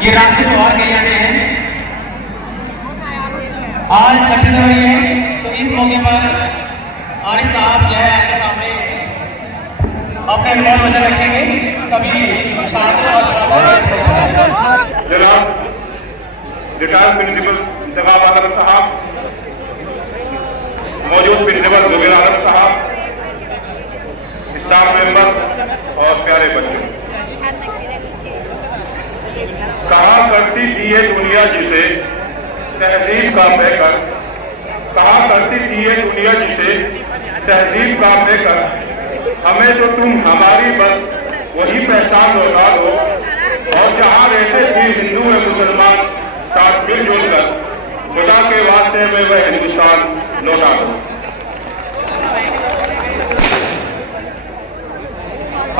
ये राष्ट्रीय त्योहार कहे जाते हैं। आज 26 जनवरी है, तो इस मौके पर आरिफ साहब जो है आपके सामने अपने विचार वचन रखेंगे। सभी छात्र और छात्राएं जनाब रिटायर्ड प्रिंसिपल इंतखाब आलम साहब, मौजूद प्रिंसिपल जुबेर आलम साहब, स्टाफ मेंबर और प्यारे बच्चों, कहा करती थी ये दुनिया जिसे तहजीब का बेकर, कहा करती थी ये दुनिया जिसे तहजीब का बेकर, हमें तो तुम हमारी बस वही पहचान लौटा दो, और जहाँ रहते थे हिंदू व मुसलमान साथ मिलजुल कर, खुदा के वास्ते में वह हिंदुस्तान लौटा दो।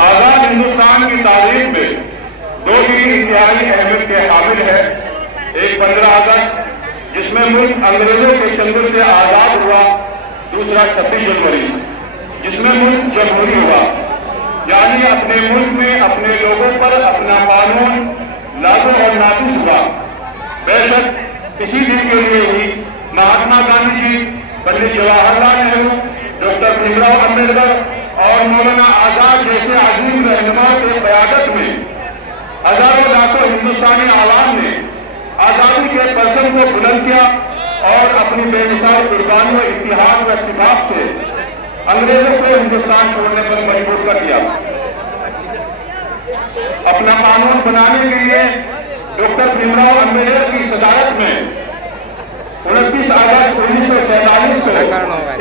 आजाद हिंदुस्तान की तारीख में दो ही इंतहाई अहमियत के हामिल है। एक 15 अगस्त जिसमें मुल्क अंग्रेजों के चंगुल से आजाद हुआ, दूसरा 26 जनवरी जिसमें मुल्क जमहूरी हुआ, यानी अपने मुल्क में अपने लोगों पर अपना कानून लागू और नाफिज हुआ। बेशक इसी दिन के लिए ही महात्मा गांधी जी, पंडित जवाहरलाल नेहरू, डॉक्टर भीमराव अम्बेडकर और मौलाना आजाद जैसे अजीम रहनुमाओं की क़यादत में हजारों लाखों हिंदुस्तानी आवाम ने आजादी के परचम को बुलंद किया और अपनी बेमिसाल कुर्बानियों, इतिहास व इत्तिफाक से अंग्रेजों को हिंदुस्तान छोड़ने पर मजबूर कर दिया। अपना कानून बनाने के लिए डॉक्टर भीमराव अम्बेडकर की सदारत में 29 अगस्त 1947 को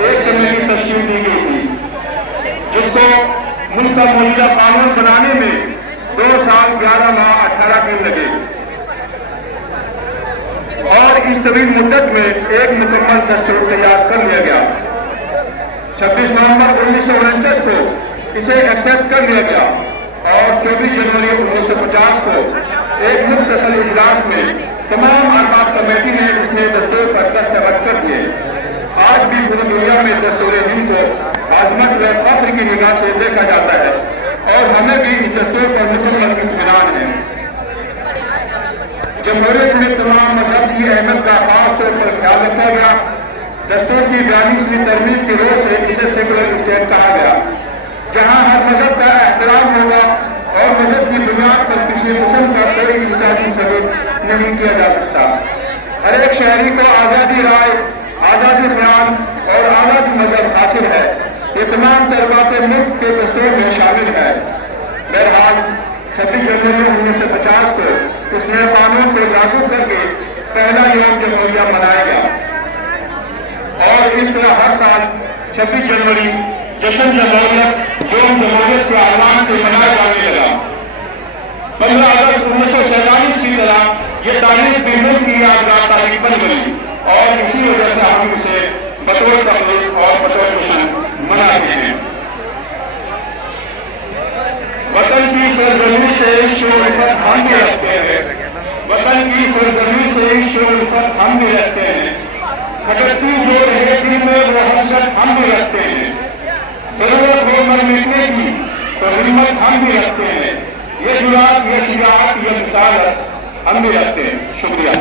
एक समय की तस्वीर दी गई थी, जिसको मुल्क का मौजूदा कानून बनाने में 2 साल 11 माह 18 दिन लगे और इस तवील मुद्दत में एक मुकम्मल दस्तूर तैयार कर लिया गया। 26 नवंबर 1949 को इसे एक्सेप्ट कर लिया गया और 24 जनवरी 1950 को एक मुख्तसर इजलास में तमाम अरबाब कमेटी ने इसमें दस्तूर पर दस्तखत किए। आज भी पूरी दुनिया में दस्तूर हिंद को आजमत व फख्र की निगाह से देखा जाता है और हमें भी इस दस्तूर पर मुकम्मल इत्मीनान है। जमहूरियत में तमाम मजहब की अहमियत का खास तौर पर ख्याल रखा गया। दस्तूर की 42वीं तरमीम की रोज से इसे सेकुलर स्टेट कहा गया, जहां हर मजहब का एहतराम होगा और मजहब की बुनियाद पर किसी किस्म का कोई इंसानी सबूत नहीं किया जा सकता। हर एक शहरी को आजादी राय, आजादी बयान और आजादी मजहब हासिल है। ये तमाम तरबातें मुल्क के दस्तूर में शामिल है। बहरहाल 26 जनवरी 1950 को इस नए कानून को लागू करके पहला यौम जमहूरिया मनाया गया और इस तरह हर साल 26 जनवरी जश्न जमहूरियत यौम जमहूरियत के आह्वान से मनाया जाने लगा। 15 अगस्त 1947 की तरह ये तारीख भी मुल्क की यादगार तारीख बन गई और इसी वजह से हम इसे बतौर तकलीफ और बतौर जश्न मनाते हैं। वतन की सरजमी से शोहरत हम भी रखते हैं, वतन की सरजमी से शोहरत हम भी रखते हैं, खटकती जो रहे दिल में वो हसरत हम भी रखते हैं, जरूरत हो मर मिटने की तो हिम्मत हम भी रखते हैं, ये जुरात, ये शिजाअत, ये मिसालत हम भी रखते हैं। शुक्रिया।